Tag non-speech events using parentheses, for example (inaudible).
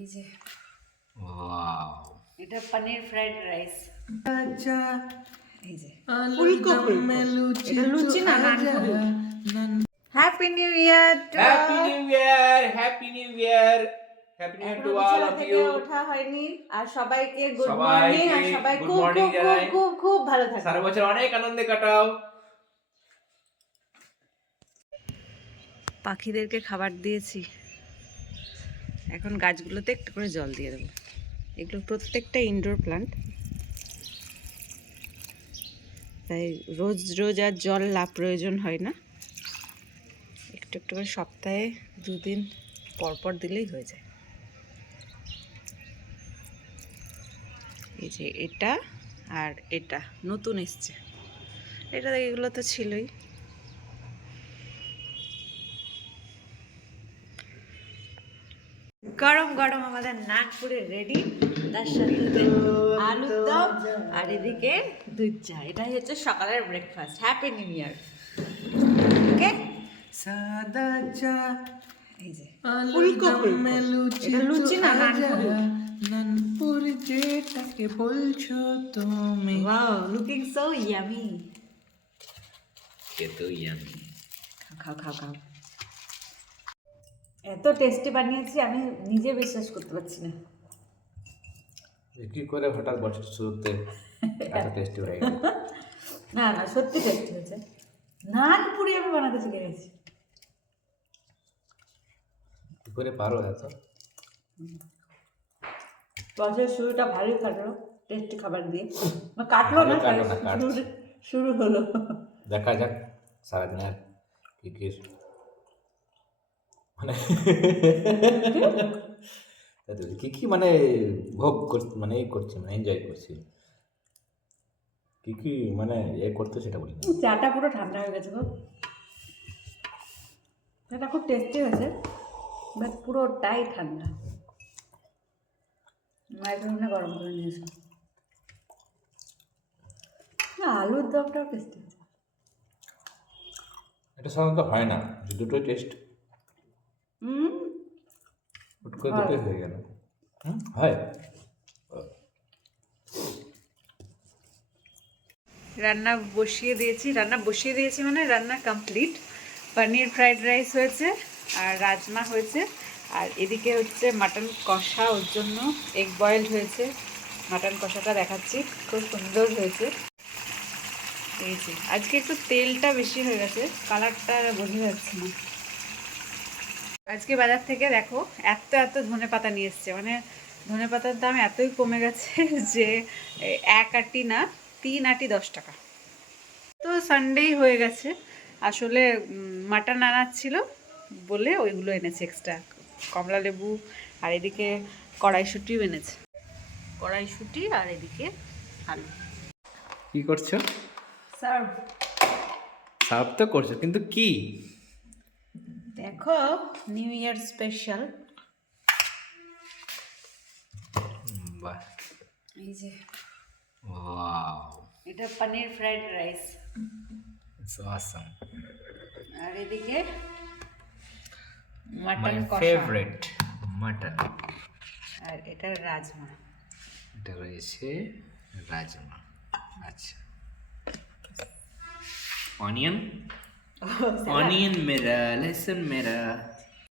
এই যে এটা পনির ফ্রাইড রাইস আচ্ছা এই যে ফুলকপি লুচি লুচি না happy new year happy new year happy new year happy new year to all of you ওঠা হয়নি আর সবাইকে গুড মর্নিং আর সবাই খুব খুব খুব খুব খুব ভালো থাকে সারা বছর অনেক আনন্দে কাটাও পাখিদেরকে খাবার দিয়েছি এখন গাছগুলোতে একটু করে জল দিয়ে দেবো। এগুলো প্রত্যেকটা ইনডোর প্লান্ট তাই রোজ রোজ আর জল লা প্রয়োজন হয় না। একটু একটু করে সপ্তাহে দুদিন পর পর দিলেই হয়ে যায়। এই যে এটা আর এটা, নতুন এসছে। এটা এগুলো তো ছিলই। গরম গরম আমাদের নাগপুরে রেডি তার সাথে আলুর দম আর এদিকে দুধ চা। এটাই হচ্ছে সকালের breakfast happy new year okay সাদা চা। এই যে ফুলকপি। লুচি লুচি না, নানপুরি। যেটাকে বলছো তুমি। ওয়াও লুকিং সো ইয়ামি খাও খাও খাও। এত টেস্টি বানিয়েছি আমি নিজে বিশ্বাস করতে পারছি না। কি করে হঠাৎ বছর শুরুতে এত টেস্টি হয়ে গেল? (laughs) না না সত্যি টেস্টি হয়েছে। নানপুরি আমি বানাতে শিখে গেছি। কি করে পারো এত? বছরের শুরুটা ভালোই কাটলো টেস্টি খাবার দিয়ে। কাটলো না শুরু হলো। দেখা যাক সারাদিন আর কি কি মানে তো কি কি মানে ভোগ করছি মানে এই করছি মানে এনজয় করছি? কি কি মানে এ করতে সেটা বলি। চাটা পুরো ঠান্ডা হয়ে গেছে গো। এটা খুব টেস্টি হয়েছে বাট পুরোটাই ঠান্ডা। মাইক্রোওভেনে গরম করে নিয়েছি। আলুর দমটাও টেস্টি হয়েছে। এটা সাধারণত হয় না যে দুটো টেস্ট হুট করে দুটোই হয়ে গেল। হুম হয়। রান্না বসিয়ে দিয়েছি রান্না বসিয়ে দিয়েছি মানে রান্না কমপ্লিট পনির ফ্রাইড রাইস হয়েছে আর রাজমা হয়েছে। আর এদিকে হচ্ছে মাটন কষা ওর জন্য এগ বয়েলড হয়েছে। মাটন কষাটা দেখাচ্ছি খুব সুন্দর হয়েছে। এই যে আজকে একটু তেলটা বেশি হয়ে গেছে কালারটা বোঝা যাচ্ছে না। আজকে বাজার থেকে দেখো এত এত ধনে পাতা নিয়ে এসছে। মানে ধনে পাতার দাম এতই কমে গেছে (laughs) যে এক আটি না তিন আটি দশ টাকা। তো সানডেই হয়ে গেছে। আসলে মাটন আনাচ্ছিল বলে ওইগুলো এনেছে এক্সট্রা কমলা লেবু আর এদিকে কড়াইশুটিও এনেছে। কড়াইশুটি আর এদিকে আলু। কি করছ? সার্ভ সার্ভ তো করছ কিন্তু কি? দেখো নিউ ইয়ার স্পেশাল বাহ। এই যে এটা পনির ফ্রাইড রাইস। আর এদিকে মাটন ফেভারিট মাটন। আর এটা রাজমা। এটা রয়েছে রাজমা। আচ্ছা। Onion Onion mirror, listen mirror.